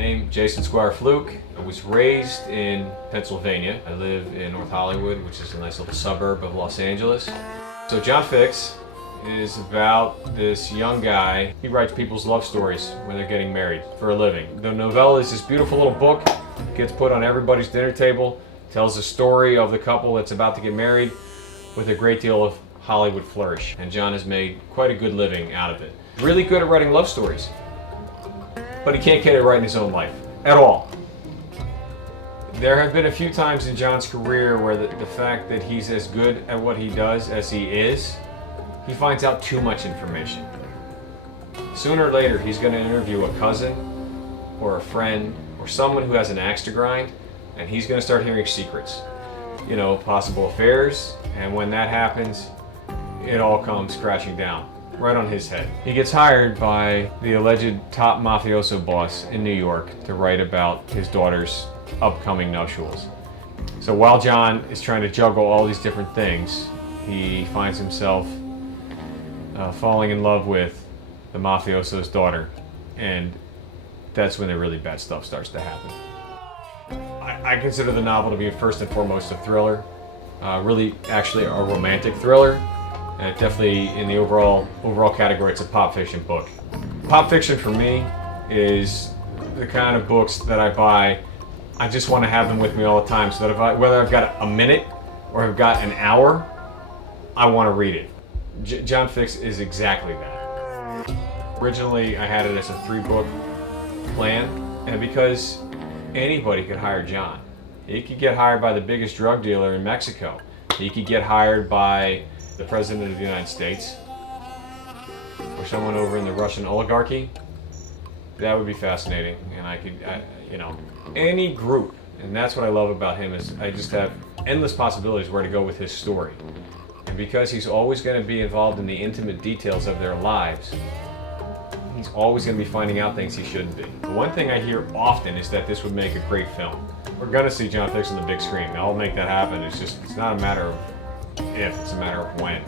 name, Jason Squire Fluck. I was raised in Pennsylvania. I live in North Hollywood, which is a nice little suburb of Los Angeles. So JON FIXX is about this young guy. He writes people's love stories when they're getting married for a living. The novella is this beautiful little book, gets put on everybody's dinner table, tells the story of the couple that's about to get married with a great deal of Hollywood flourish. And John has made quite a good living out of it. Really good at writing love stories, but he can't get it right in his own life at all. There have been a few times in John's career where the fact that he's as good at what he does as he is, he finds out too much information. Sooner or later, he's going to interview a cousin or a friend or someone who has an axe to grind, and he's going to start hearing secrets, you know, possible affairs, and when that happens, it all comes crashing down right on his head. He gets hired by the alleged top mafioso boss in New York to write about his daughter's upcoming nuptials. So while John is trying to juggle all these different things, he finds himself falling in love with the mafioso's daughter, and that's when the really bad stuff starts to happen. I consider the novel to be first and foremost a thriller, really actually a romantic thriller. And definitely in the overall category, it's a pop fiction book. Pop fiction for me is the kind of books that I buy. I just want to have them with me all the time, so that whether I've got a minute or I've got an hour, I want to read it. JON FIXX is exactly that. Originally, I had it as a 3-book plan, and because anybody could hire John. He could get hired by the biggest drug dealer in Mexico. He could get hired by the President of the United States, or someone over in the Russian oligarchy. That would be fascinating, and you know, any group. And that's what I love about him, is I just have endless possibilities where to go with his story. And because he's always going to be involved in the intimate details of their lives, he's always going to be finding out things he shouldn't be. The one thing I hear often is that this would make a great film. We're going to see JON FIXX on the big screen. I'll make that happen. It's not a matter of if, it's a matter of when.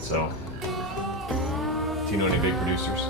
So, do you know any big producers?